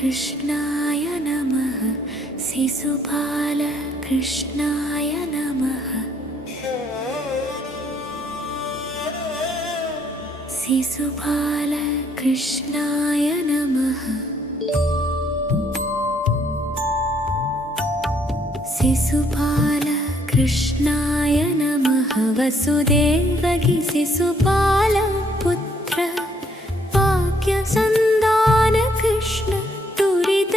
कृष्णाय नमः। शिशुपाल कृष्णाय नमः। शिशुपाल कृष्णाय नमः। शिशुपाल कृष्णाय नमः। वसुदेवकी शिशुपाल पुत्र भाग्यसन्तान कृष्ण दुरित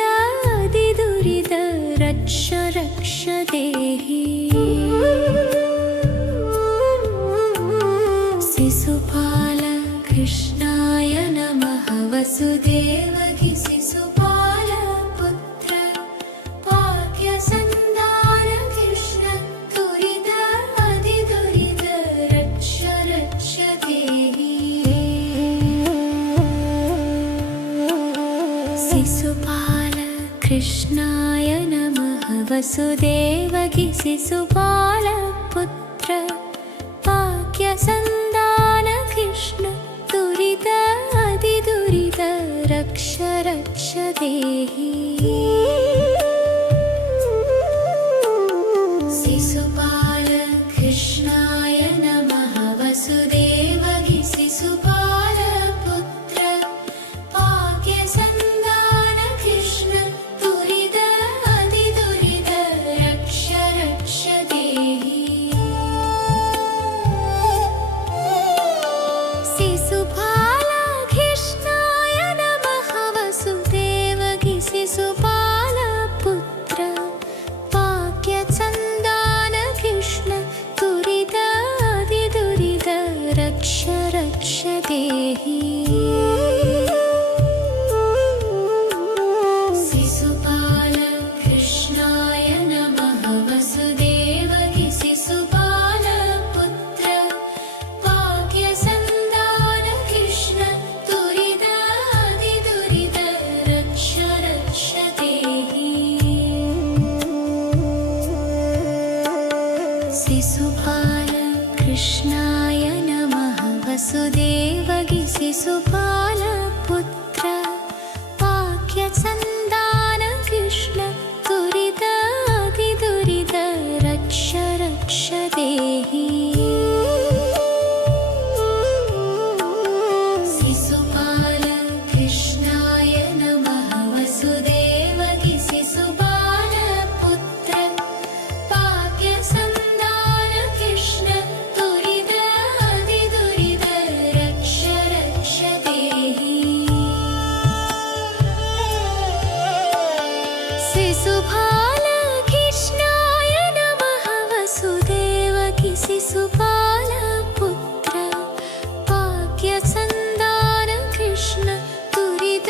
रक्ष रक्ष देहि। शिशुपाल कृष्णाय नमः। वसुदेवकी शिशुपाल पुत्र भाग्यसन्तान कृष्ण दुरित रक्ष रक्ष देहि। शिशुपाल कृष्णाय नमः। वसुदेवकी शिशुपाल पुत्र भाग्यसन्तान कृष्ण दुरित रक्ष रक्ष देहि। शिशुपाल कृष्णाय नमः। वसुदेवकी शिशुपाल पुत्र भाग्यसन्तान कृष्ण दुरित रक्ष रक्ष देहि। शिशुपाल कृष्णाय नमः। वसुदेवकी शिशुपाल पुत्र भाग्यसन्तान कृष्ण दुरित रक्ष रक्ष देहि। शिशुपाल कृष्णाय नमः। वसुदेवकी शिशुपाल पुत्र भाग्यसन्तान कृष्ण दुरित रक्ष रक्ष देहि। शिशुपाल कृष्णाय नमः। वसुदेवकी शिशुपाल पुत्र भाग्यसन्तान कृष्ण दुरित रक्ष रक्ष देहि। शिशुपाल कृष्णाय नमः। वसुदेवकी शिशुपाल पुत्र भाग्यसन्तान कृष्ण दुरित रक्ष रक्ष देहि। शिशुपाल कृष्णाय नमः। वसुदेवकी शिशुपाल पुत्र भाग्यसन्तान कृष्ण दुरित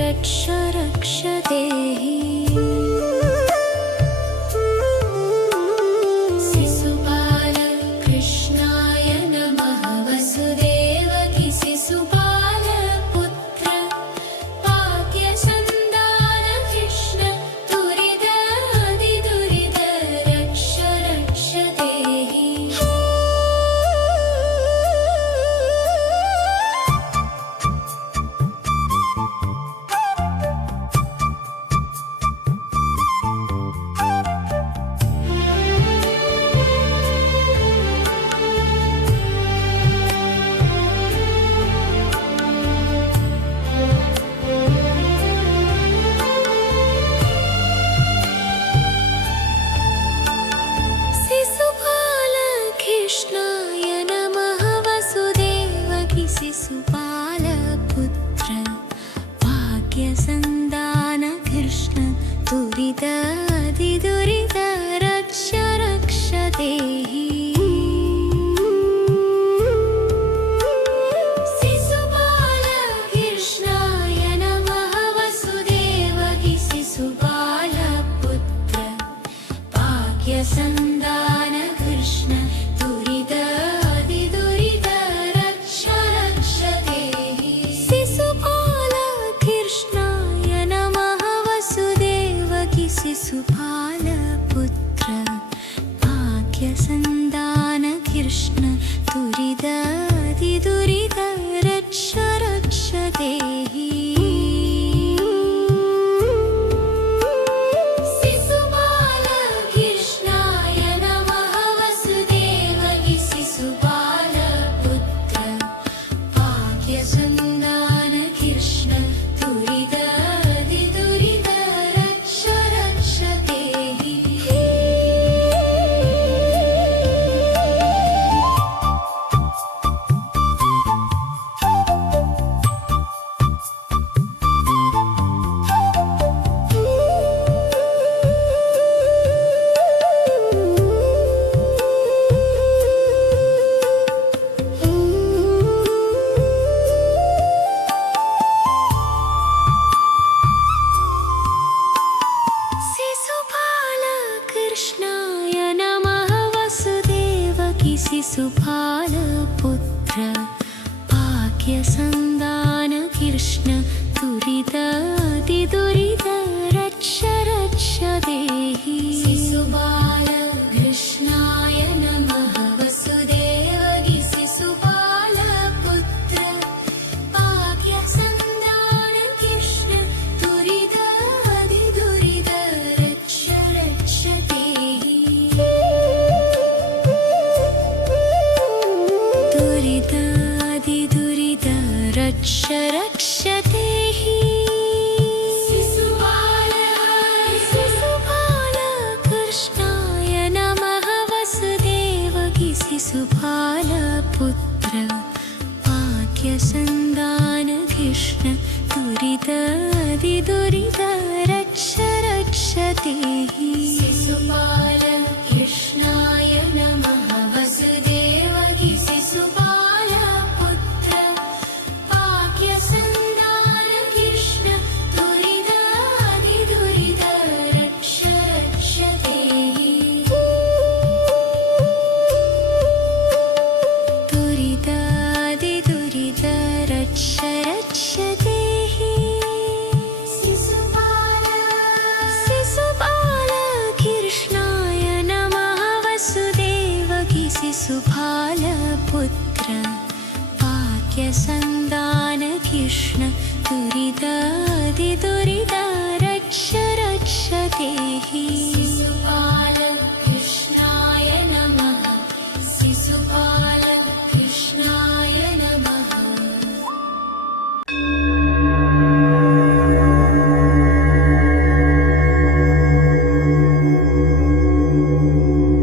रक्ष रक्ष देहि। शिशुपाल कृष्णाय नमः। वसुदेवकी शिशुपाल पुत्र भाग्यसन्तान कृष्ण दुरित रक्ष रक्ष देहि। शिशुपाल कृष्णाय नमः। वसुदेवकी शिशुपाल पुत्र भाग्यसन्तान कृष्ण दुरित रक्ष रक्ष देहि। शिशुपाल कृष्णाय नमः। वसुदेवकी शिशुपाल पुत्र भाग्यसन्तान कृष्ण दुरित रक्ष रक्ष देहि। शिशुपाल कृष्णाय नमः। वसुदेवकी शिशुपाल पुत्र भाग्यसन्तान कृष्ण दुरित रक्ष रक्ष देहि। शिशुपालपुत्र भाग्यसन्दान कृष्ण दुरितातिदुरित रक्ष रक्ष देहि शिशुपाल कृष्णाय नमः वसुदेवगि शिशुपालपुत्र भाग्यसन्दान कृष्ण दुरितातिदुरित रक्ष रक्ष देहि दुरितातिदुरित रक्ष रक्ष देहि शिशुपाल कृष्णाय नमः वसुदेवगि शिशुपालपुत्र भाग्यसन्दान कृष्ण दुरितातिदुरित रक्ष रक्ष देहि शिशुपाल कृष्णाय नमः वसुदेवगि शिशुपालपुत्र भाग्यसन्दान कृष्ण दुरितातिदुरित रक्ष रक्ष देहि दुरितातिदुरित रक्ष रक्ष देहि शिशुपाल कृष्णाय नमः वसुदेवगि शिशुपालपुत्र भाग्यसन्दान कृष्ण दुरितातिदुरित रक्ष रक्ष देहि शिशुपाल कृष्णाय नमः शिशुपाल